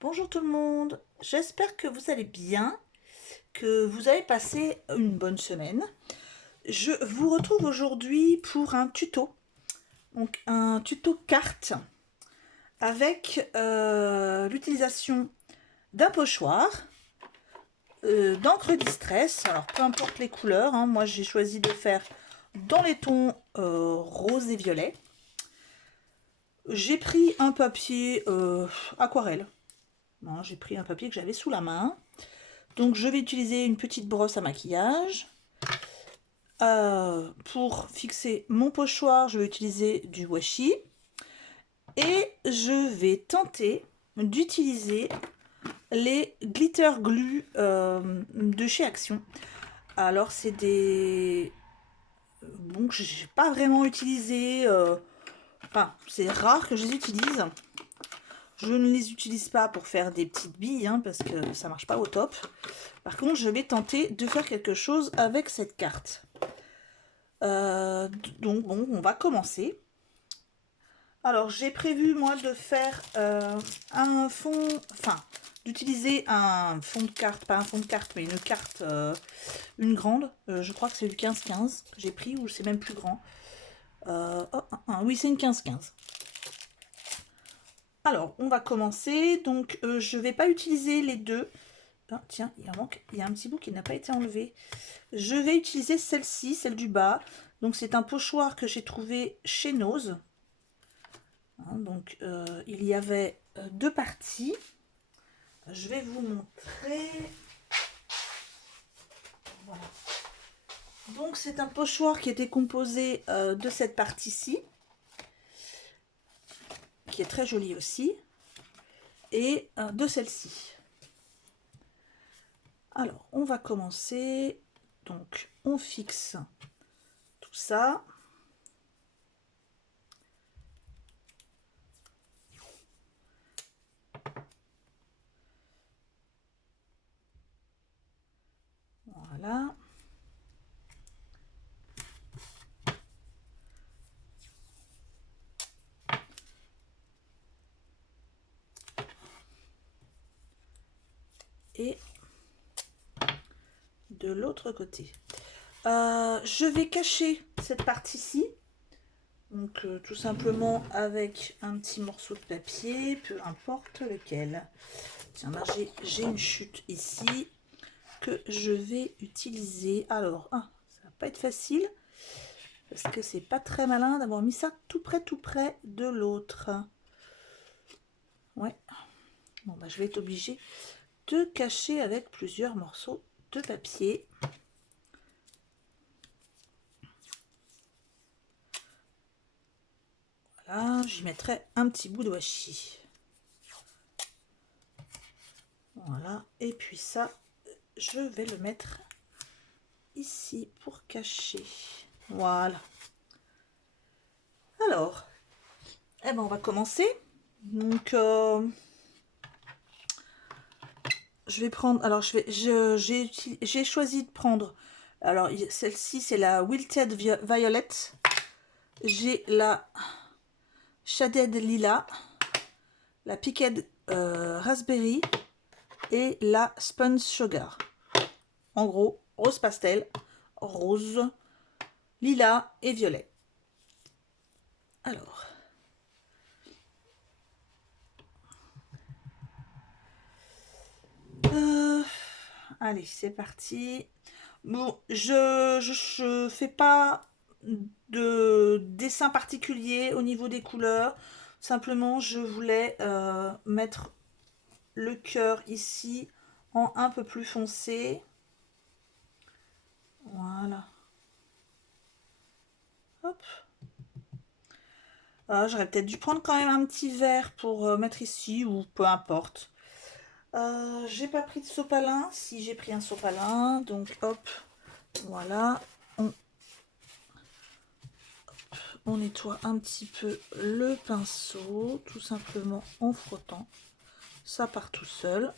Bonjour tout le monde, j'espère que vous allez bien, que vous avez passé une bonne semaine. Je vous retrouve aujourd'hui pour un tuto, donc un tuto carte avec l'utilisation d'un pochoir, d'encre distress, alors peu importe les couleurs, hein, moi j'ai choisi de faire dans les tons rose et violet. J'ai pris un papier aquarelle, hein, j'ai pris un papier que j'avais sous la main. Donc je vais utiliser une petite brosse à maquillage. Pour fixer mon pochoir, je vais utiliser du washi. Et je vais tenter d'utiliser les glitter glue de chez Action. Alors c'est des... Bon, que j'ai pas vraiment utilisé. Enfin, c'est rare que je les utilise. Je ne les utilise pas pour faire des petites billes, hein, parce que ça marche pas au top. Par contre, je vais tenter de faire quelque chose avec cette carte. Donc bon, on va commencer. Alors j'ai prévu moi de faire un fond, enfin d'utiliser un fond de carte, pas un fond de carte, mais une carte, une grande. Je crois que c'est du 15-15 que j'ai pris, ou c'est même plus grand. Oui, c'est une 15-15. Alors on va commencer. Donc je vais pas utiliser les deux. Ah, tiens, il en manque, il y a un petit bout qui n'a pas été enlevé. Je vais utiliser celle-ci, celle du bas. Donc c'est un pochoir que j'ai trouvé chez Nose. Hein, donc il y avait deux parties. Je vais vous montrer. Voilà. Donc c'est un pochoir qui était composé de cette partie-ci, qui est très jolie aussi, et de celle-ci. Alors on va commencer. Donc on fixe tout ça. Voilà. Et de l'autre côté. Je vais cacher cette partie-ci. Donc tout simplement avec un petit morceau de papier, peu importe lequel. Tiens, là j'ai une chute ici que je vais utiliser. Alors, ça va pas être facile parce que c'est pas très malin d'avoir mis ça tout près de l'autre. Ouais. Bon, bah, je vais être obligée de cacher avec plusieurs morceaux de papier. Voilà, j'y mettrai un petit bout de washi. Voilà, et puis ça, je vais le mettre ici pour cacher. Voilà. Alors, eh ben on va commencer. Donc, je vais prendre. Alors, j'ai choisi de prendre. Alors, celle-ci, c'est la Wilted Violet. J'ai la Shaded Lila, la Picked Raspberry et la Sponge Sugar. En gros, rose pastel, rose, lilas et violet. Alors, allez, c'est parti. Bon, je fais pas de dessin particulier au niveau des couleurs. Simplement, je voulais mettre le cœur ici en un peu plus foncé. Voilà. Hop. J'aurais peut-être dû prendre quand même un petit verre pour mettre ici, ou peu importe. J'ai pas pris de sopalin. Si, j'ai pris un sopalin, donc hop, voilà. On nettoie un petit peu le pinceau, tout simplement en frottant. Ça part tout seul.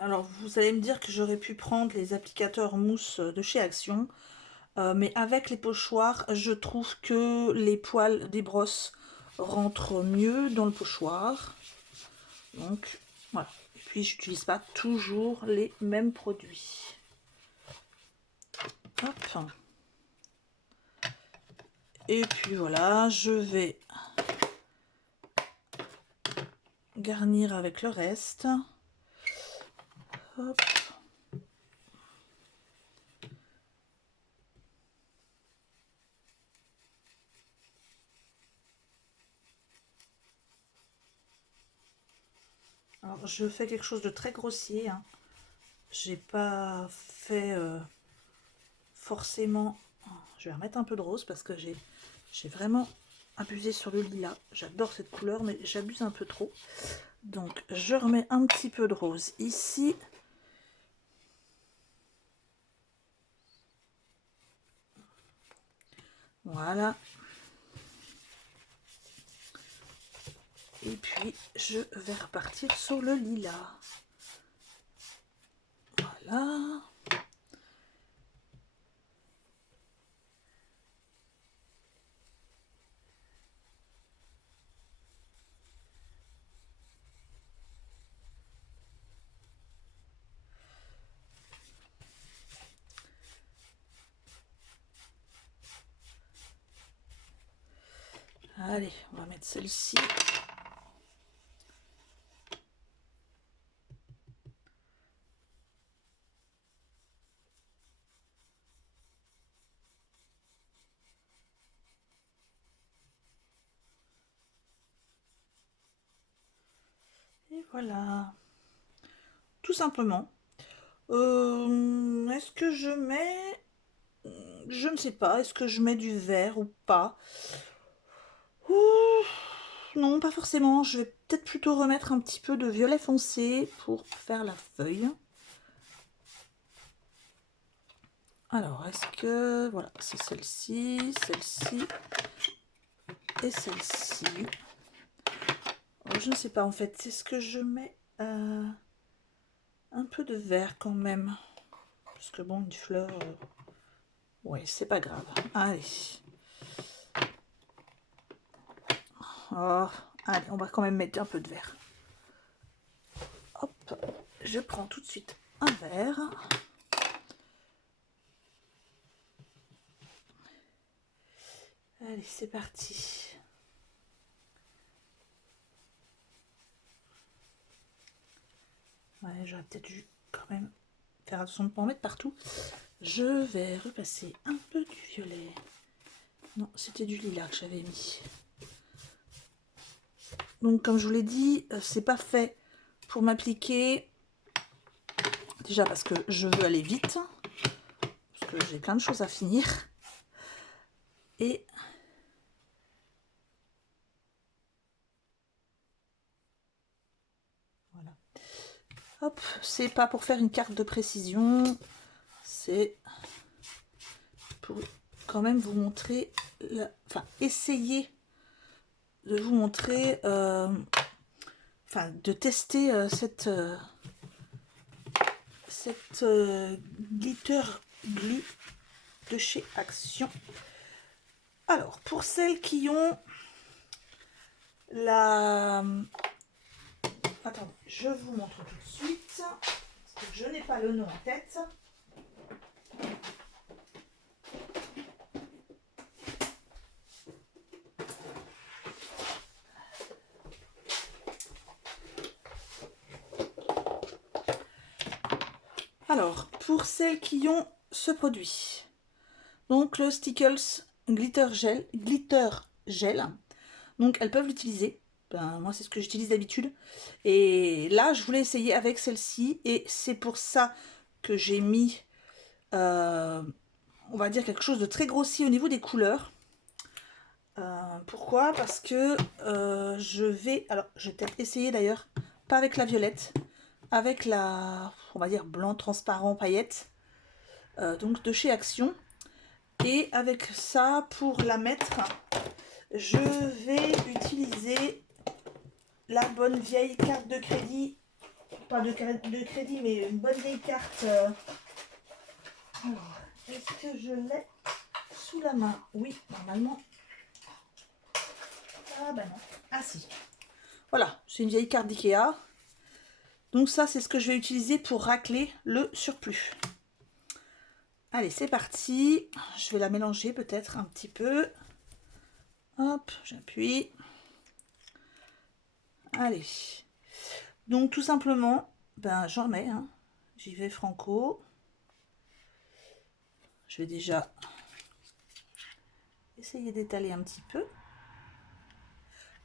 Alors, vous allez me dire que j'aurais pu prendre les applicateurs mousse de chez Action, mais avec les pochoirs, je trouve que les poils des brosses rentrent mieux dans le pochoir. Donc, voilà. Puis, j'utilise pas toujours les mêmes produits. Hop. Et puis, voilà, je vais garnir avec le reste. Hop. Alors, je fais quelque chose de très grossier, hein. J'ai pas fait forcément... Je vais remettre un peu de rose parce que j'ai vraiment abusé sur le lilas. J'adore cette couleur, mais j'abuse un peu trop. Donc, je remets un petit peu de rose ici. Voilà. Et puis, je vais repartir sur le lilas. Voilà. Allez, on va mettre celle-ci. Et voilà. Tout simplement. Est-ce que je mets... Je ne sais pas. Est-ce que je mets du vert ou pas? Ouh, non, pas forcément. Je vais peut-être plutôt remettre un petit peu de violet foncé pour faire la feuille. Alors, est-ce que... Voilà, c'est celle-ci, celle-ci et celle-ci. Je ne sais pas en fait. Est-ce que je mets un peu de vert quand même? Parce que bon, une fleur... Ouais, c'est pas grave. Allez. Oh, allez, on va quand même mettre un peu de vert. Hop, je prends tout de suite un verre. Allez, c'est parti. Ouais, j'aurais peut-être dû quand même faire attention de ne pas en mettre partout. Je vais repasser un peu du violet. Non, c'était du lilas que j'avais mis. Donc, comme je vous l'ai dit, c'est pas fait pour m'appliquer. Déjà parce que je veux aller vite. Parce que j'ai plein de choses à finir. Et... Voilà. Hop, c'est pas pour faire une carte de précision. C'est pour quand même vous montrer... Enfin, essayer de vous montrer... Enfin, de tester cette glitter glue de chez Action. Alors, pour celles qui ont la... Attendez, je vous montre tout de suite. Parce que je n'ai pas le nom en tête. Alors, pour celles qui ont ce produit, donc le Stickles Glitter Gel, donc elles peuvent l'utiliser. Ben, moi, c'est ce que j'utilise d'habitude. Et là, je voulais essayer avec celle-ci. Et c'est pour ça que j'ai mis, on va dire, quelque chose de très grossier au niveau des couleurs. Pourquoi? Parce que je vais... Alors, je vais peut-être essayer d'ailleurs, pas avec la violette, avec la, on va dire, blanc transparent paillette, donc de chez Action. Et avec ça, pour la mettre, je vais utiliser la bonne vieille carte de crédit pas de crédit, mais une bonne vieille carte. Alors, est-ce que je l'ai sous la main? Oui, normalement. Ah bah non. Ah si. Voilà, c'est une vieille carte d'IKEA. Donc ça, c'est ce que je vais utiliser pour racler le surplus. Allez, c'est parti. Je vais la mélanger peut-être un petit peu. Hop, j'appuie. Allez. Donc tout simplement, ben j'en mets. Hein. J'y vais franco. Je vais déjà essayer d'étaler un petit peu.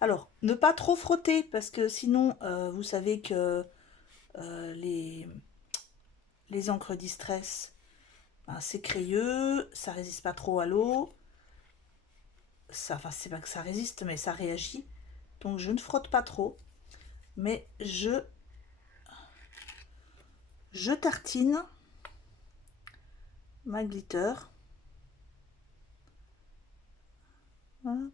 Alors, ne pas trop frotter parce que sinon, vous savez que les encres Distress, ben, c'est crayeux, ça résiste pas trop à l'eau. Enfin, c'est pas que ça résiste, mais ça réagit. Donc, je ne frotte pas trop, mais je tartine ma glitter. Hop.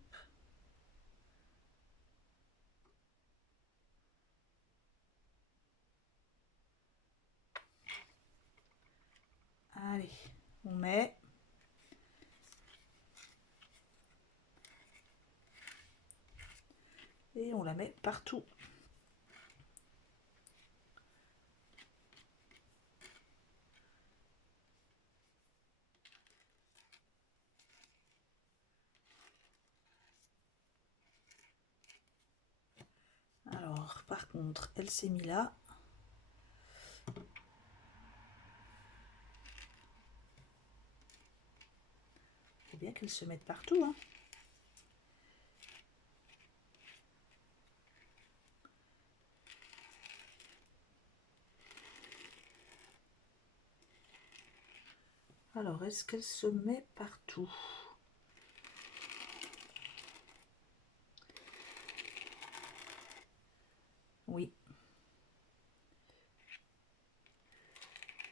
Allez, on met. Et on la met partout. Alors, par contre, elle s'est mise là. Il faut bien qu'elle se mette partout. Hein. Alors, est-ce qu'elle se met partout? Oui.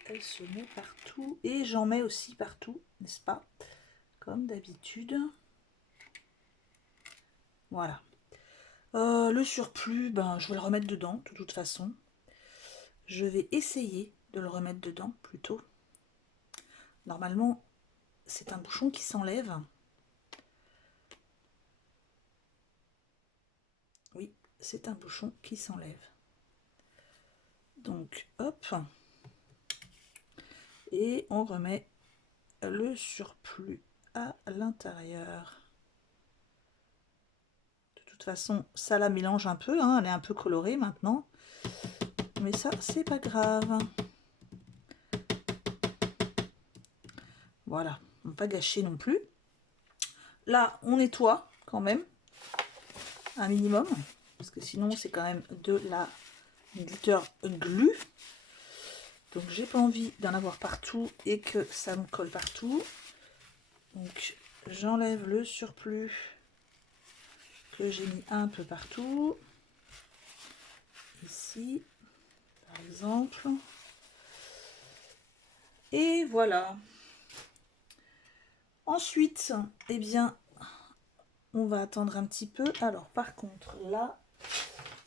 Elle se met partout. Et j'en mets aussi partout, n'est-ce pas? Comme d'habitude. Voilà. Le surplus, ben, je vais le remettre dedans, de toute façon. Je vais essayer de le remettre dedans, plutôt. Normalement, c'est un bouchon qui s'enlève. Oui, c'est un bouchon qui s'enlève. Donc, hop. Et on remet le surplus à l'intérieur. De toute façon, ça la mélange un peu, hein, elle est un peu colorée maintenant. Mais ça, c'est pas grave. Voilà, on ne va pas gâcher non plus. Là, on nettoie quand même, un minimum, parce que sinon, c'est quand même de la glitter glue. Donc, j'ai pas envie d'en avoir partout et que ça me colle partout. Donc, j'enlève le surplus que j'ai mis un peu partout. Ici, par exemple. Et voilà. Ensuite, eh bien, on va attendre un petit peu. Alors, par contre, là,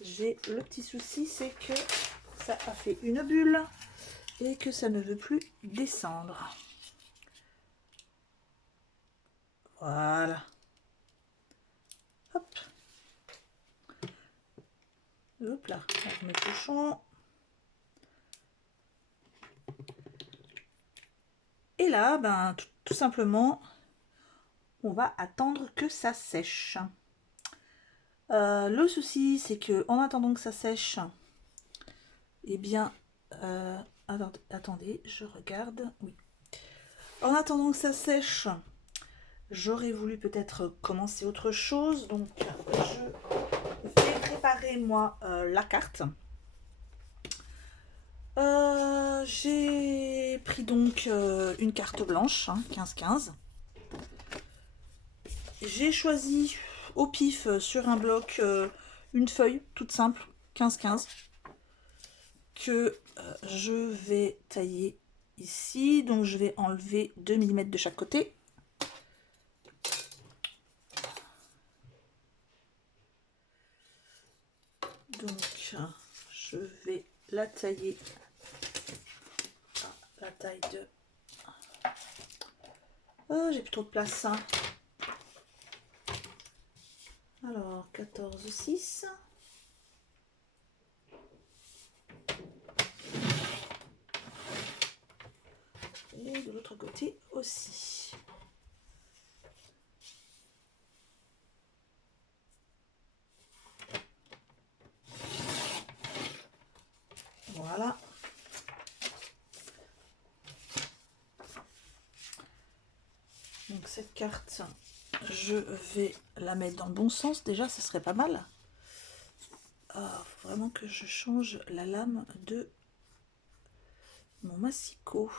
j'ai le petit souci, c'est que ça a fait une bulle et que ça ne veut plus descendre. Voilà. Hop. Hop là, je mets le bouchon. Et là, ben, tout simplement, on va attendre que ça sèche. Le souci, c'est que en attendant que ça sèche, eh bien, attendez, je regarde. Oui. En attendant que ça sèche, j'aurais voulu peut-être commencer autre chose. Donc, je vais préparer moi la carte. J'ai pris donc une carte blanche, hein, 15-15. J'ai choisi au pif sur un bloc une feuille toute simple, 15-15, que je vais tailler ici. Donc je vais enlever 2 mm de chaque côté. Donc je vais la tailler à la taille de... Oh, j'ai plus trop de place. Hein. Alors, 14,6. Et de l'autre côté aussi. Voilà. Donc cette carte, je vais la mettre dans le bon sens. Déjà, ce serait pas mal. Faut vraiment que je change la lame de mon massicot.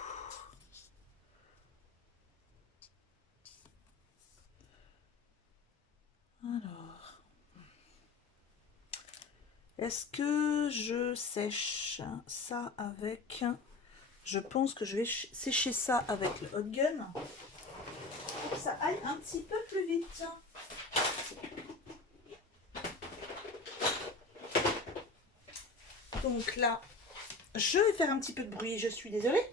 Alors, est-ce que je sèche ça avec... Je pense que je vais sécher ça avec le hot gun pour que ça aille un petit peu plus vite. Donc là, je vais faire un petit peu de bruit, je suis désolée.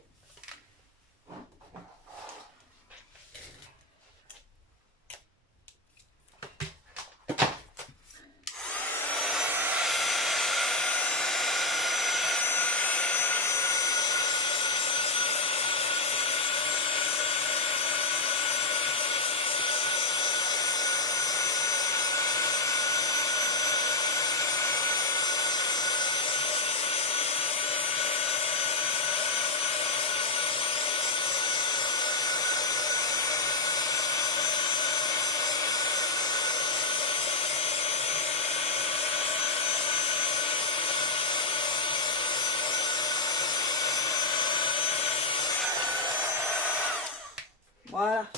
Voilà.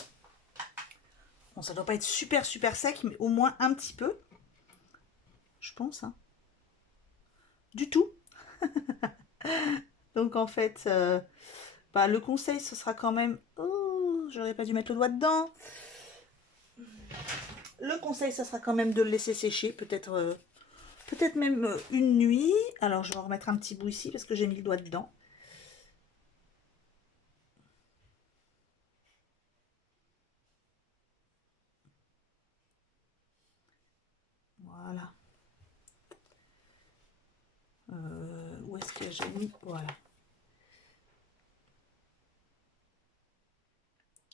Bon, ça doit pas être super sec, mais au moins un petit peu. Je pense. Hein. Du tout. Donc en fait, le conseil, ce sera quand même... Oh, j'aurais pas dû mettre le doigt dedans. Le conseil, ça sera quand même de le laisser sécher. Peut-être même une nuit. Alors, je vais en remettre un petit bout ici parce que j'ai mis le doigt dedans. Voilà. Où est-ce que j'ai mis? Voilà.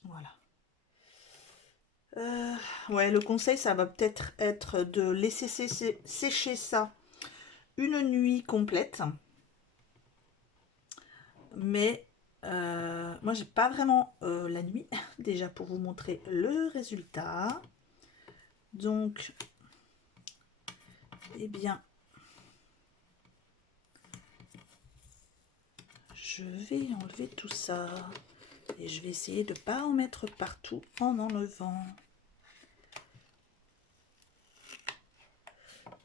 Voilà. Ouais, le conseil, ça va peut-être être de laisser sécher ça une nuit complète. Mais moi, j'ai pas vraiment la nuit, déjà pour vous montrer le résultat. Donc, eh bien, je vais enlever tout ça. Et je vais essayer de ne pas en mettre partout en enlevant.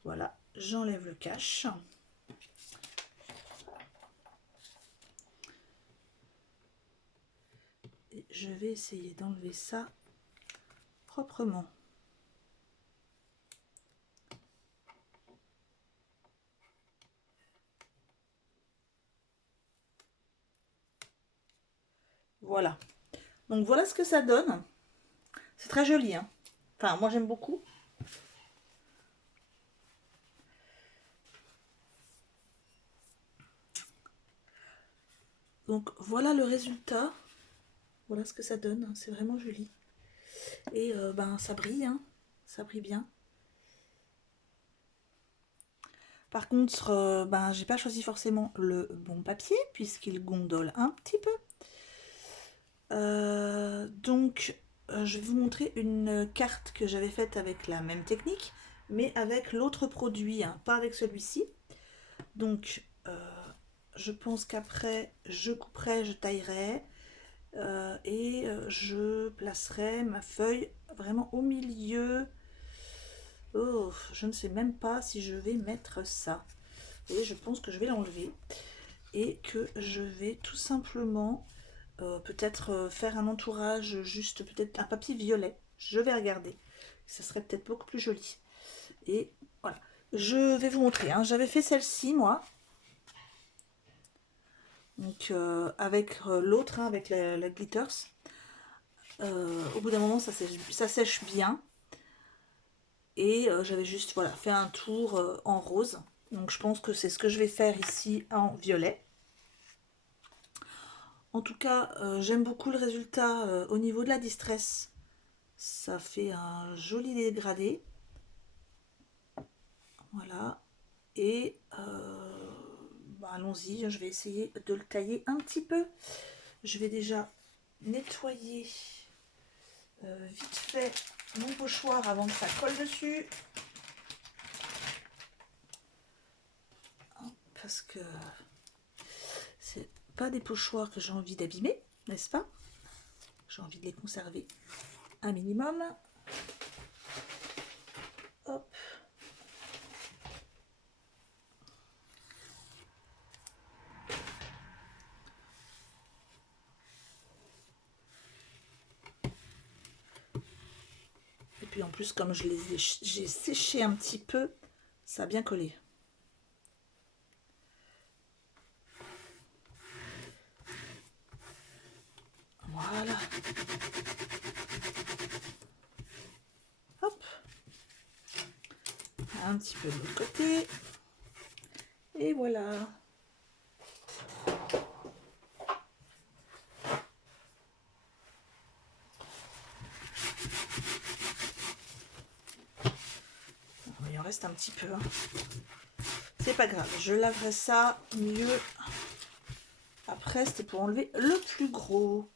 Voilà, j'enlève le cache. Et je vais essayer d'enlever ça proprement. Voilà. Donc voilà ce que ça donne. C'est très joli. Hein. Enfin, moi j'aime beaucoup. Donc voilà le résultat. Voilà ce que ça donne. C'est vraiment joli. Et ça brille. Hein. Ça brille bien. Par contre, j'ai pas choisi forcément le bon papier puisqu'il gondole un petit peu. Je vais vous montrer une carte que j'avais faite avec la même technique, mais avec l'autre produit, hein, pas avec celui-ci. Donc, je pense qu'après, je couperai, je taillerai et je placerai ma feuille vraiment au milieu. Oh, je ne sais même pas si je vais mettre ça. Et je pense que je vais l'enlever et que je vais tout simplement peut-être faire un entourage, juste peut-être un papier violet. Je vais regarder. Ça serait peut-être beaucoup plus joli. Et voilà. Je vais vous montrer. Hein. J'avais fait celle-ci, moi. Donc avec l'autre, hein, avec la glitters, au bout d'un moment ça sèche bien. Et j'avais juste voilà, fait un tour en rose. Donc je pense que c'est ce que je vais faire ici en violet. En tout cas, j'aime beaucoup le résultat au niveau de la distress. Ça fait un joli dégradé. Voilà. Et bah, allons-y, je vais essayer de le tailler un petit peu. Je vais déjà nettoyer vite fait mon pochoir avant que ça colle dessus. Parce que c'est pas des pochoirs que j'ai envie d'abîmer, n'est-ce pas? J'ai envie de les conserver un minimum. Hop. Et puis en plus, comme j'ai séché un petit peu, ça a bien collé. Voilà. Hop. Un petit peu de l'autre côté. Et voilà. Il en reste un petit peu. Hein. C'est pas grave, je laverai ça mieux. Après, c'était pour enlever le plus gros.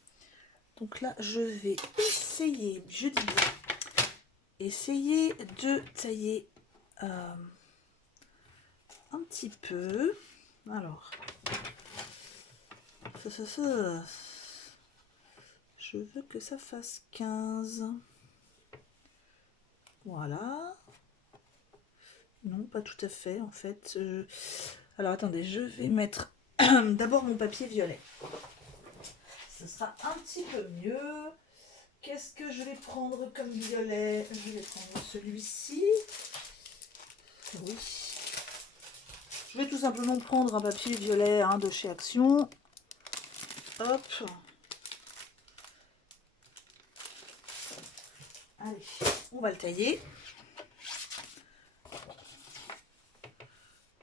Donc là, je vais essayer, je dis bien, essayer de tailler un petit peu. Alors, je veux que ça fasse 15. Voilà. Non, pas tout à fait, en fait. Alors, attendez, je vais mettre d'abord mon papier violet. Ce sera un petit peu mieux. Qu'est-ce que je vais prendre comme violet? Je vais prendre celui-ci. Oui. Je vais tout simplement prendre un papier violet hein, de chez Action. Hop. Allez, on va le tailler.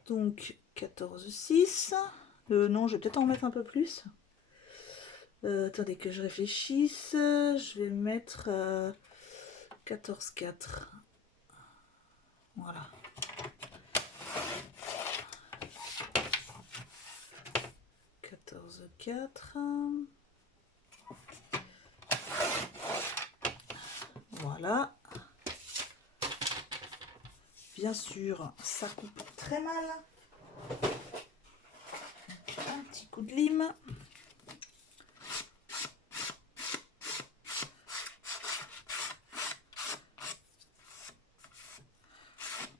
Donc 14,6. Non, je vais peut-être en mettre un peu plus. Attendez que je réfléchisse. Je vais mettre 14,4. Voilà. Quatre. Voilà. Bien sûr, ça coupe très mal. Un petit coup de lime.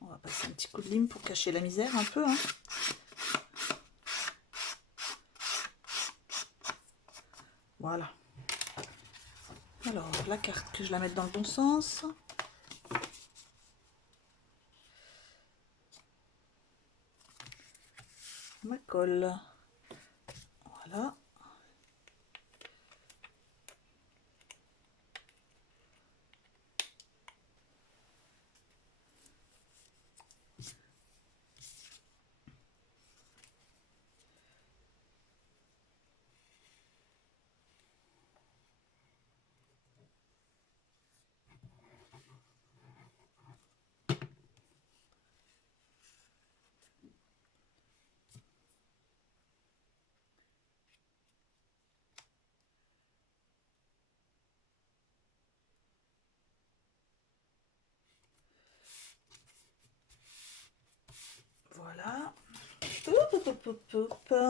On va passer un petit coup de lime pour cacher la misère un peu. Hein. Voilà. Alors, la carte, que je la mette dans le bon sens. Ma colle. Voilà. Voilà.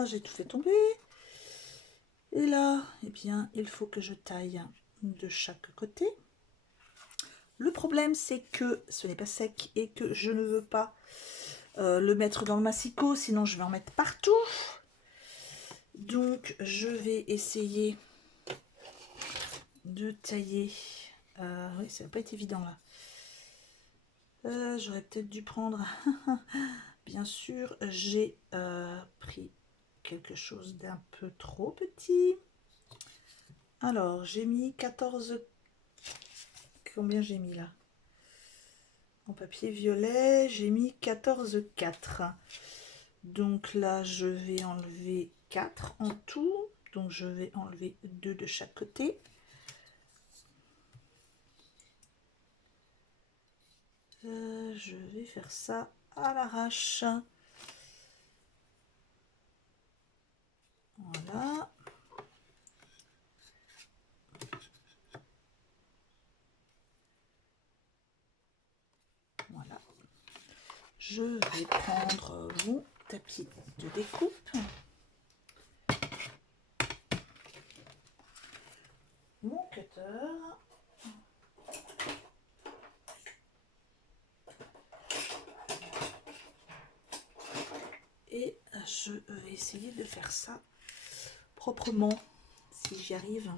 J'ai tout fait tomber. Et là, eh bien, il faut que je taille de chaque côté. Le problème, c'est que ce n'est pas sec et que je ne veux pas le mettre dans le massicot, sinon je vais en mettre partout. Donc, je vais essayer de tailler. Oui, ça va pas être évident là. J'aurais peut-être dû prendre. Bien sûr, j'ai pris quelque chose d'un peu trop petit. Alors, j'ai mis 14... Combien j'ai mis là? En papier violet, j'ai mis 14,4. Donc là, je vais enlever 4 en tout. Donc je vais enlever 2 de chaque côté. Je vais faire ça à l'arrache. Voilà. Voilà. Je vais prendre mon tapis de découpe. Mon cutter. Et je vais essayer de faire ça proprement, si j'y arrive.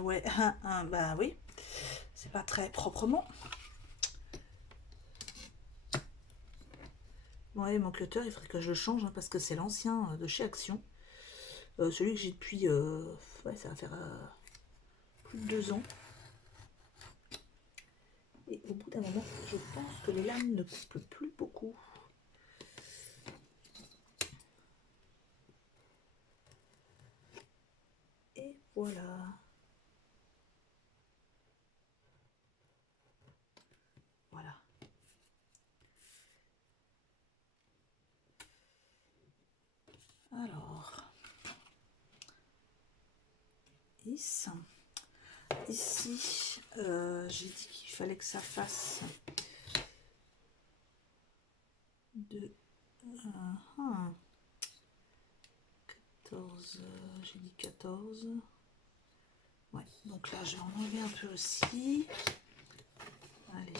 Ouais, bah oui, c'est pas très proprement. Ouais, mon cutter, il faudrait que je le change hein, parce que c'est l'ancien de chez Action. Celui que j'ai depuis, ouais, ça va faire plus de 2 ans. Et au bout d'un moment, je pense que les lames ne coupent plus beaucoup. Et voilà. Voilà. Alors, ici, j'ai dit qu'il fallait que ça fasse de 14, j'ai dit 14. Ouais, donc là, je vais en enlever un peu aussi. Allez.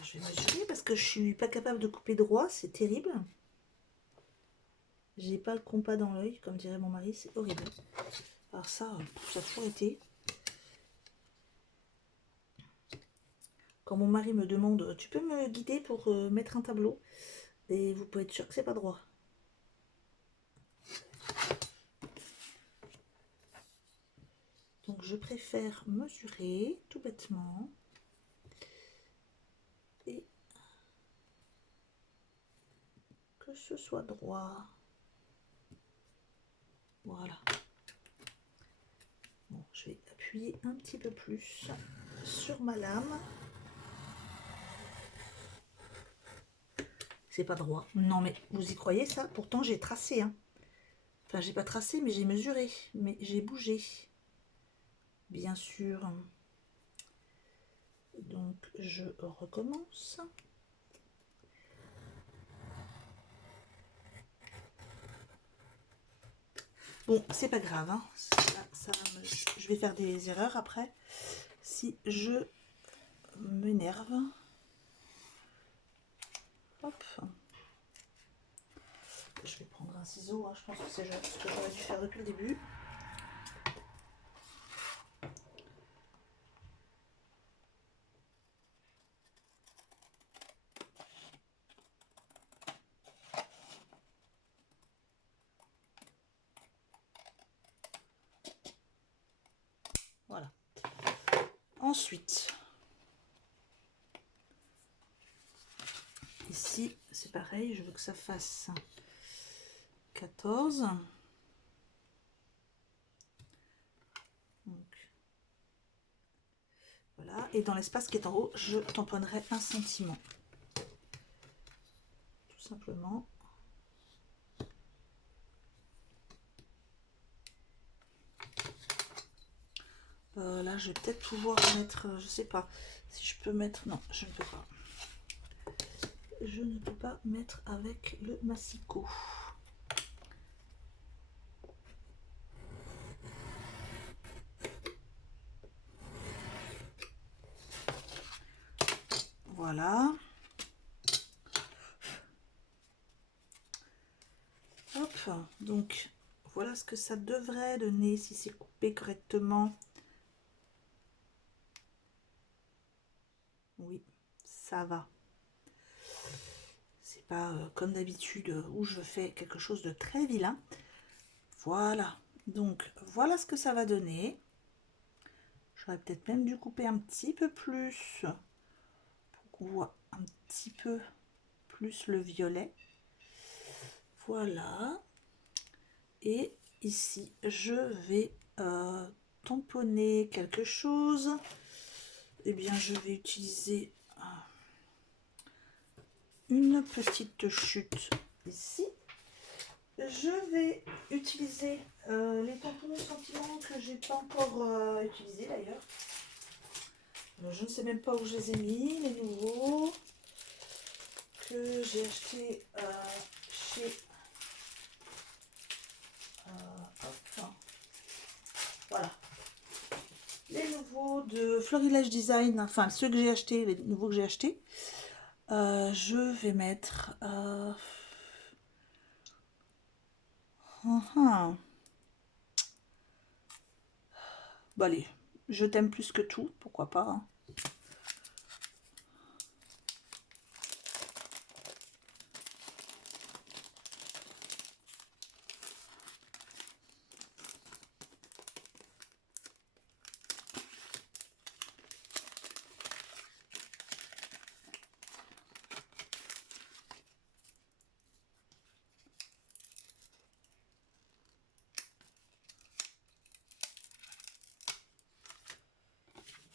Je vais mesurer parce que je suis pas capable de couper droit, c'est terrible. J'ai pas le compas dans l'œil, comme dirait mon mari, c'est horrible. Alors ça a toujours été. Quand mon mari me demande, tu peux me guider pour mettre un tableau? Et vous pouvez être sûr que c'est pas droit. Donc je préfère mesurer tout bêtement. Et que ce soit droit. Voilà. Bon, je vais appuyer un petit peu plus sur ma lame. C'est pas droit. Non mais vous y croyez ça? Pourtant j'ai tracé. Hein. Enfin j'ai pas tracé mais j'ai mesuré. Mais j'ai bougé. Bien sûr. Donc je recommence. Bon, c'est pas grave. Hein. Je vais faire des erreurs après. Si je m'énerve. Hop. Je vais prendre un ciseau. Hein. Je pense que c'est ce que j'aurais dû faire depuis le début. Voilà. Ensuite, ici, c'est pareil, je veux que ça fasse 14. Donc, voilà. Et dans l'espace qui est en haut, je tamponnerai 1 cm. Tout simplement. Là, je vais peut-être pouvoir mettre, je sais pas, si je peux mettre, non, je ne peux pas. je ne peux pas mettre avec le massicot. Voilà. Hop, donc voilà ce que ça devrait donner si c'est coupé correctement. Oui, ça va. C'est pas comme d'habitude où je fais quelque chose de très vilain. Voilà, donc voilà ce que ça va donner. J'aurais peut-être même dû couper un petit peu plus pour qu'on voit un petit peu plus le violet. Voilà. Et ici, je vais tamponner quelque chose. Eh bien, je vais utiliser une petite chute ici. Je vais utiliser les tampons sentiments que j'ai pas encore utilisés d'ailleurs. Je ne sais même pas où je les ai mis, les nouveaux que j'ai achetés chez hop. Voilà, les nouveaux de Florilège Design, enfin ceux que j'ai achetés, les nouveaux que j'ai achetés. Je vais mettre bon, allez, je t'aime plus que tout, pourquoi pas, hein.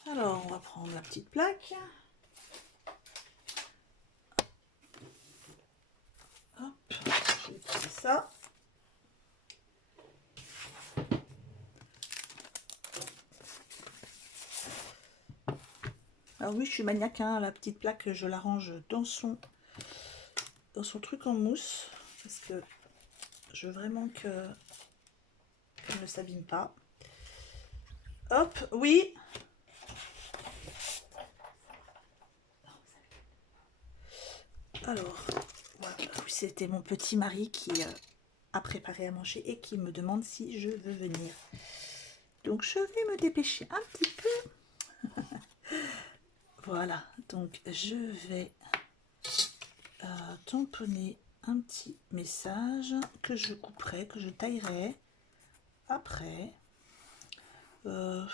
Alors, on va prendre la petite plaque. Hop, je vais utiliser ça. Alors oui, je suis maniaque, hein, la petite plaque, je l'arrange dans son truc en mousse parce que je veux vraiment qu'elle ne s'abîme pas. Hop, oui. Alors, voilà, c'était mon petit mari qui a préparé à manger et qui me demande si je veux venir. Donc je vais me dépêcher un petit peu. Voilà, donc je vais tamponner un petit message que je couperai, que je taillerai après. Bon,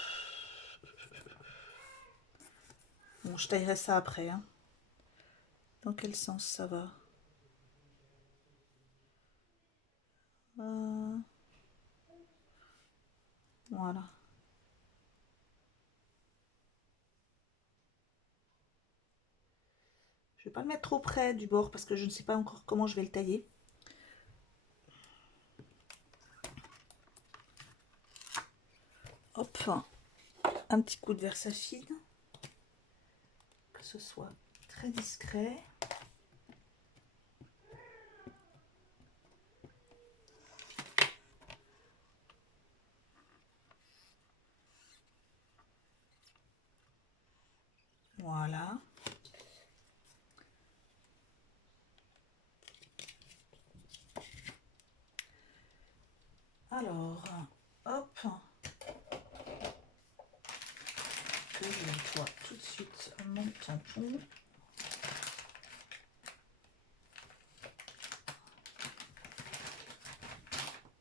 je taillerai ça après, hein. Dans quel sens ça va? Voilà. Je vais pas le mettre trop près du bord parce que je ne sais pas encore comment je vais le tailler. Hop, un petit coup de Versafine, que ce soit très discret. Voilà. Alors, hop, que je nettoie tout de suite mon tampon.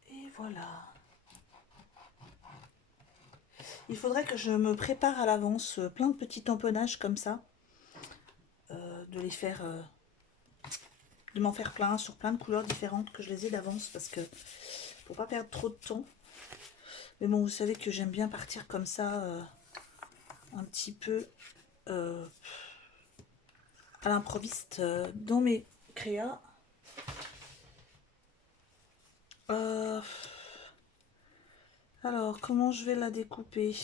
Et voilà. Il faudrait que je me prépare à l'avance plein de petits tamponnages comme ça. De les faire... de m'en faire plein sur plein de couleurs différentes, que je les ai d'avance parce que faut pas perdre trop de temps. Mais bon, vous savez que j'aime bien partir comme ça un petit peu à l'improviste dans mes créas. Alors, comment je vais la découper?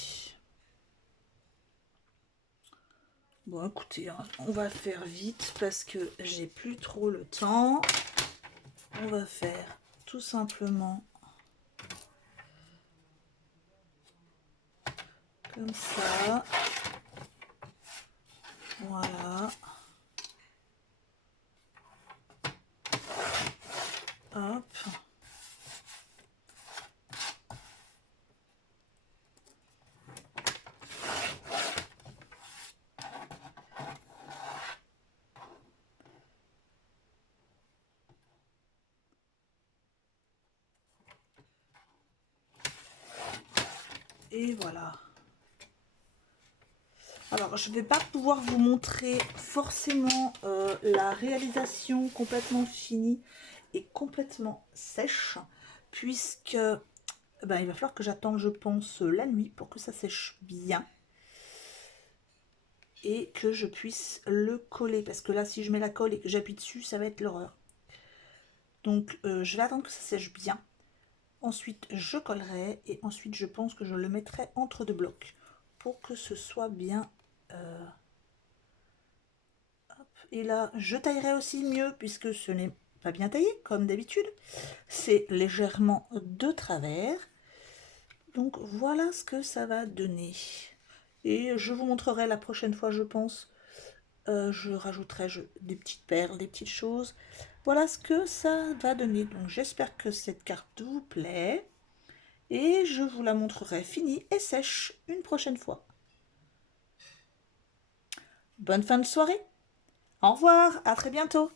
Bon, écoutez, hein, on va faire vite parce que j'ai plus trop le temps. On va faire tout simplement comme ça. Voilà. Hop. Et voilà. Alors, je ne vais pas pouvoir vous montrer forcément la réalisation complètement finie et complètement sèche, puisque ben, il va falloir que j'attende, je pense, la nuit pour que ça sèche bien et que je puisse le coller. Parce que là, si je mets la colle et que j'appuie dessus, ça va être l'horreur. Donc, je vais attendre que ça sèche bien. Ensuite, je collerai et ensuite, je pense que je le mettrai entre deux blocs pour que ce soit bien... Et là, je taillerai aussi mieux puisque ce n'est pas bien taillé comme d'habitude. C'est légèrement de travers. Donc voilà ce que ça va donner. Et je vous montrerai la prochaine fois, je pense. Je rajouterai des petites perles, des petites choses. Voilà ce que ça va donner. Donc j'espère que cette carte vous plaît. Et je vous la montrerai finie et sèche une prochaine fois. Bonne fin de soirée. Au revoir, à très bientôt.